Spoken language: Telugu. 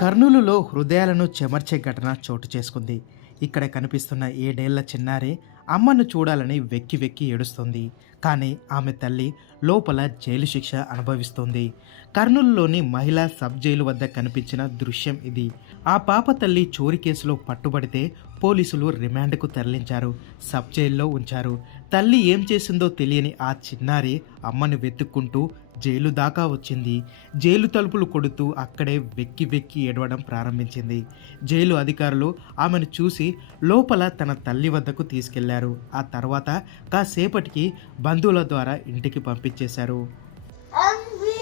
కర్నూలులో హృదయాలను చెమర్చే ఘటన చోటు చేసుకుంది. ఇక్కడ కనిపిస్తున్న ఏడేళ్ళ చిన్నారి అమ్మను చూడాలని వెక్కి వెక్కి ఏడుస్తుంది. కానీ ఆమె తల్లి లోపల జైలు శిక్ష అనుభవిస్తుంది. కర్నూలులోని మహిళా సబ్ జైలు వద్ద కనిపించిన దృశ్యం ఇది. ఆ పాప తల్లి చోరీ కేసులో పట్టుబడితే పోలీసులు రిమాండ్కు తరలించారు. సబ్ జైల్లో ఉంచారు. తల్లి ఏం చేసిందో తెలియని ఆ చిన్నారి అమ్మను వెతుక్కుంటూ జైలు దాకా వచ్చింది జైలు తలుపులు కొడుతూ అక్కడే వెక్కి వెక్కి ఏడవడం ప్రారంభించింది జైలు అధికారులు ఆమెను చూసి లోపల తన తల్లి వద్దకు తీసుకెళ్ళారు ఆ తర్వాత కాసేపటికి బంధువుల ద్వారా ఇంటికి పంపించేశారు అమ్మి